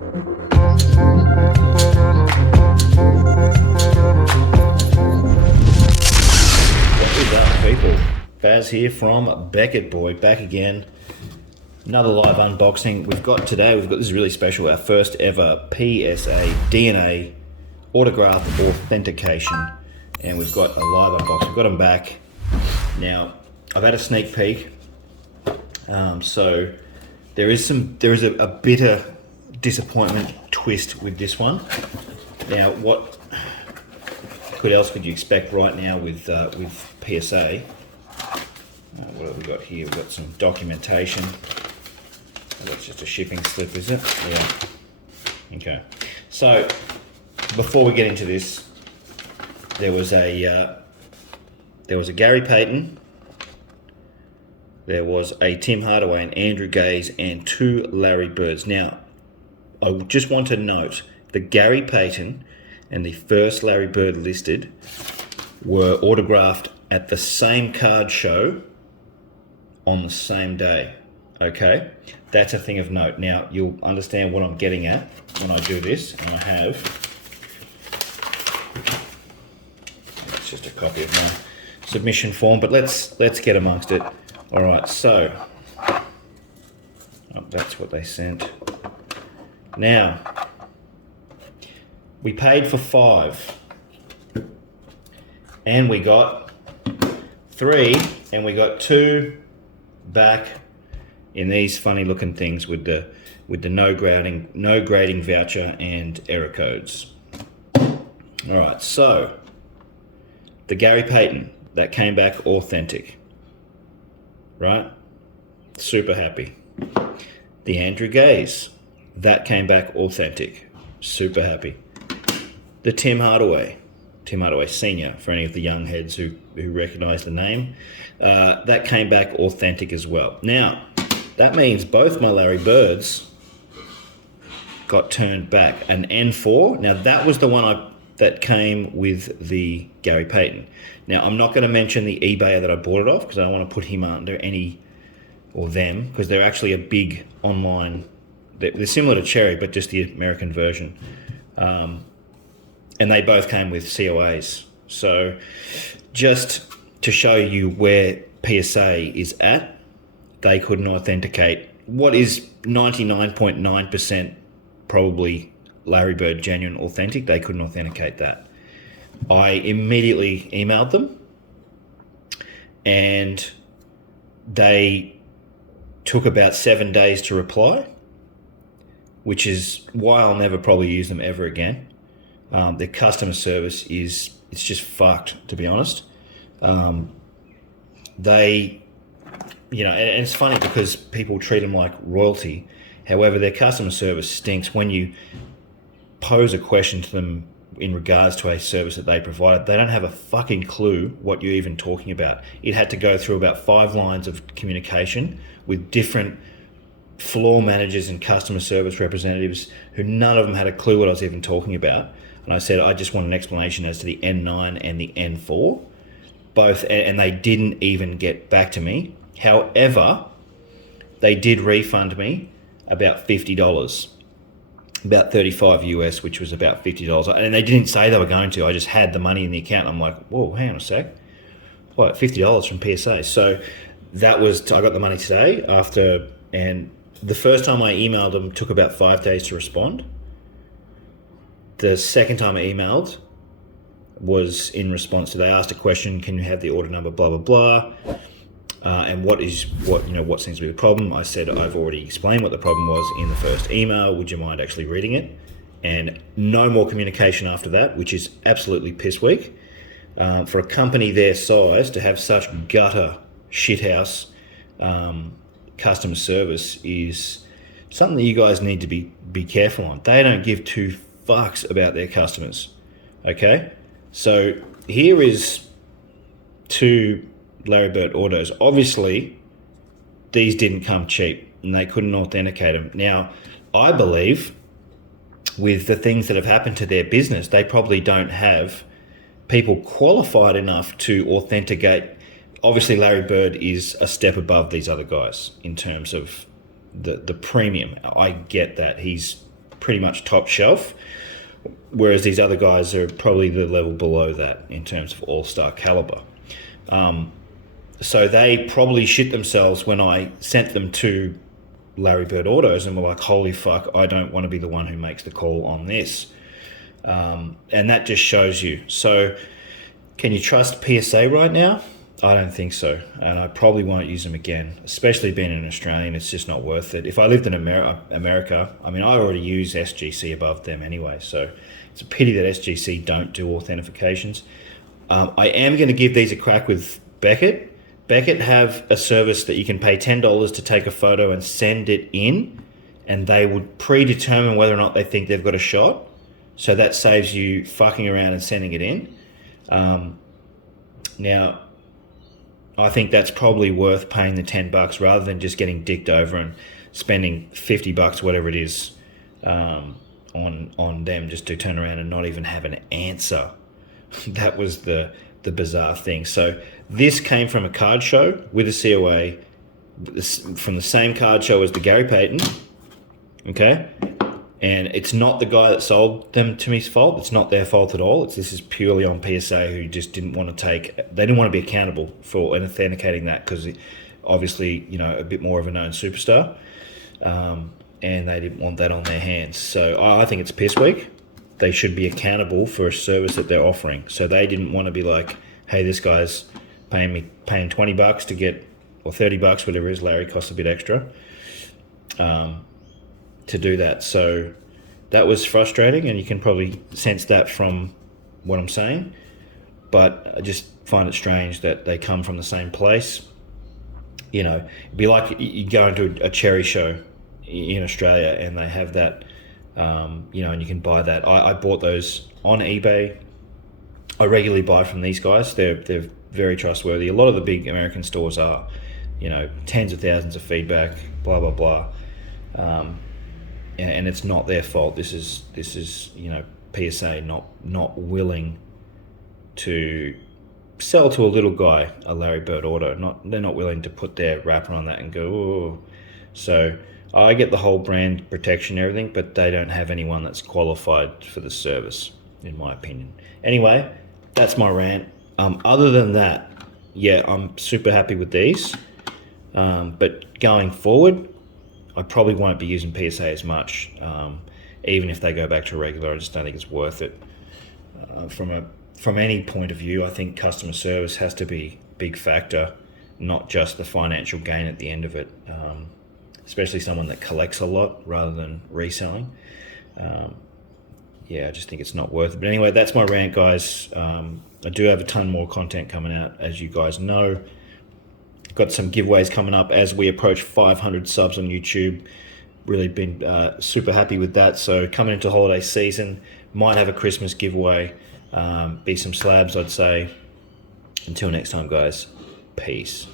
What is up, people? Baz here from Beckett Boy, back again. Another live unboxing. We've got this is really special, our first ever PSA DNA autograph authentication. And we've got a live unboxing. We've got them back. Now, I've had a sneak peek. So there is a bitter disappointment twist with this one. Now, what else could you expect right now with PSA? What have we got here? We've got some documentation. Oh, that's just a shipping slip, is it? Yeah. Okay. So before we get into this, there was a Gary Payton, there was a Tim Hardaway and Andrew Gaze, and 2 Larry Birds. Now, I just want to note the Gary Payton and the first Larry Bird listed were autographed at the same card show on the same day. Okay, that's a thing of note. Now, you'll understand what I'm getting at when I do this, and I have, it's just a copy of my submission form, but let's get amongst it. All right, so that's what they sent. Now, we paid for 5, and we got 3, and we got 2 back in these funny looking things with the no grading voucher and error codes. All right, so the Gary Payton, that came back authentic, right? Super happy. The Andrew Gaze, that came back authentic. Super happy. The Tim Hardaway Senior, for any of the young heads who recognize the name, that came back authentic as well. Now, that means both my Larry Birds got turned back. An N4, now that was the one that came with the Gary Payton. Now, I'm not going to mention the eBayer that I bought it off, because I don't want to put him under them, because they're actually a big online, they're similar to Cherry, but just the American version. And they both came with COAs. So just to show you where PSA is at, they couldn't authenticate what is 99.9% probably Larry Bird genuine authentic. They couldn't authenticate that. I immediately emailed them, and they took about 7 days to reply, which is why I'll never probably use them ever again. Their customer service it's just fucked, to be honest. They, and it's funny because people treat them like royalty. However, their customer service stinks. When you pose a question to them in regards to a service that they provided, they don't have a fucking clue what you're even talking about. It had to go through about 5 lines of communication with different floor managers and customer service representatives who none of them had a clue what I was even talking about. And I said, I just want an explanation as to the N9 and the N4, both, and they didn't even get back to me. However, they did refund me about $50, about 35 US, which was about $50. And they didn't say they were going to. I just had the money in the account. I'm like, whoa, hang on a sec. What, $50 from PSA? So that was, I got the money today and the first time I emailed them took about 5 days to respond. The second time I emailed was in response to, they asked a question, can you have the order number, blah, blah, blah. And what seems to be the problem? I said, I've already explained what the problem was in the first email. Would you mind actually reading it? And no more communication after that, which is absolutely piss weak. For a company their size to have such gutter shithouse customer service is something that you guys need to be careful on. They don't give 2 fucks about their customers. Okay? So here is 2 Larry Bird autos. Obviously, these didn't come cheap and they couldn't authenticate them. Now, I believe with the things that have happened to their business, they probably don't have people qualified enough to authenticate. Obviously, Larry Bird is a step above these other guys in terms of the premium. I get that. He's pretty much top shelf, whereas these other guys are probably the level below that in terms of all-star caliber. So they probably shit themselves when I sent them to Larry Bird Autos and were like, holy fuck, I don't want to be the one who makes the call on this. And that just shows you. So can you trust PSA right now? I don't think so. And I probably won't use them again, especially being an Australian. It's just not worth it. If I lived in America, I mean, I already use SGC above them anyway. So it's a pity that SGC don't do authentications. I am going to give these a crack with Beckett. Beckett have a service that you can pay $10 to take a photo and send it in, and they would predetermine whether or not they think they've got a shot. So that saves you fucking around and sending it in. Now, I think that's probably worth paying the $10 rather than just getting dicked over and spending $50, whatever it is, on them just to turn around and not even have an answer. That was the bizarre thing. So this came from a card show with a COA, from the same card show as the Gary Payton, okay? And it's not the guy that sold them to me's fault. It's not their fault at all. This is purely on PSA, who just didn't want to they didn't want to be accountable for authenticating that, because obviously, you know, a bit more of a known superstar, and they didn't want that on their hands. So I think it's piss weak. They should be accountable for a service that they're offering. So they didn't want to be like, hey, this guy's paying $20 to get, or $30, whatever it is. Larry costs a bit extra to do that. So that was frustrating, and you can probably sense that from what I'm saying. But I just find it strange that they come from the same place. You know, it'd be like you go into a cherry show in Australia and they have that, you know, and you can buy that. I bought those on eBay. I regularly buy from these guys. They're very trustworthy. A lot of the big American stores are, you know, tens of thousands of feedback, blah, blah, blah. And it's not their fault. This is you know, PSA not willing to sell to a little guy a Larry Bird auto. They're not willing to put their wrapper on that and go, oh. So I get the whole brand protection and everything, but they don't have anyone that's qualified for the service, in my opinion. Anyway, that's my rant. Other than that, yeah, I'm super happy with these. But going forward, I probably won't be using PSA as much, even if they go back to regular. I just don't think it's worth it. From any point of view, I think customer service has to be a big factor, not just the financial gain at the end of it, especially someone that collects a lot rather than reselling. Yeah, I just think it's not worth it. But anyway, that's my rant, guys. I do have a ton more content coming out, as you guys know. Got some giveaways coming up as we approach 500 subs on YouTube. Really been super happy with that. So coming into holiday season, might have a Christmas giveaway. Be some slabs, I'd say. Until next time, guys. Peace.